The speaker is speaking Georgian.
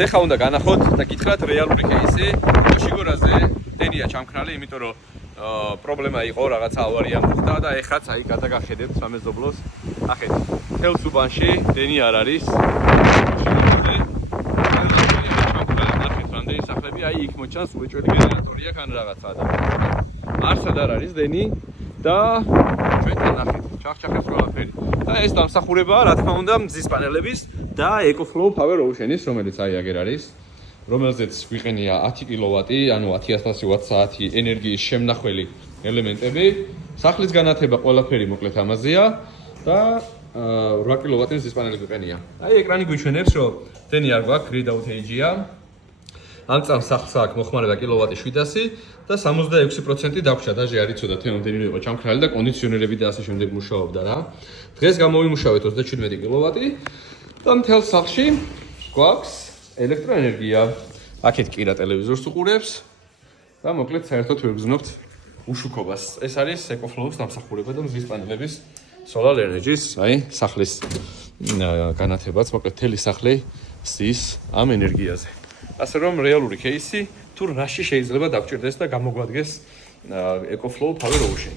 ეხლა უნდა განახოთ და გითხრათ რეალური кейსი. შიგორაზე დენია ჩამქრალი, იმიტომ რომ პრობლემა იყო, რაღაცა ავარია მოხდა და ეხლაც აი გადაგახედებთ სამეზობლოს. ახედეთ. თელს უბანში დენი არ არის. რამდენი სახლები, აი იქ მოჩანს უეჭველი გენერატორი აქ ან რაღაცა და არსად არ არის დენი და ჩვენთან ნახეთ. ჩახჩახებს ყველაფერი. და ეს დამსახურებაა, რა თქმა უნდა, მზის პანელების და EcoFlow Power Ocean-ის, რომელიც აი აგერ არის, რომელზეც გვიყენია 10 კილოვატი, ანუ 10000 ვატ-საათი ენერგიის შემნახველი ელემენტები. სახლის განათება ყველაფერი მოკლედ ამაზეა და 8 კილოვატი მზის პანელი გვიყენია. აი ეკრანი გვიჩვენებს, რომ დენი არ გვაქვს, grid out age-ია. ამ წამს სახლს აქვს მოხმარება კილოვატი 700 და 66% დაგვრჩა დაჟე არ იცოდა თემამდე იყო ჩამქრალი და კონდიციონერები და ასე შემდეგ მუშაობდა რა. დღეს გამოვიმუშავეთ 37 კილოვატი და მთელ სახლში გვაქვს ელექტროენერგია. აქეთ კი რა ტელევიზორს უყურებს და მოკლედ საერთოდ ვერ გზნობთ უშუქობას. ეს არის EcoFlow-ის დამსახურება და მზის პანელების solar energy-ის, აი სახლის განათებაც, მოკლედ მთელი სახლი ზის ამ ენერგიაზე. ასე რომ რეალური кейსი თუ რაში შეიძლება დაგჭირდეს და გამოგვადგეს EcoFlow Power Ocean.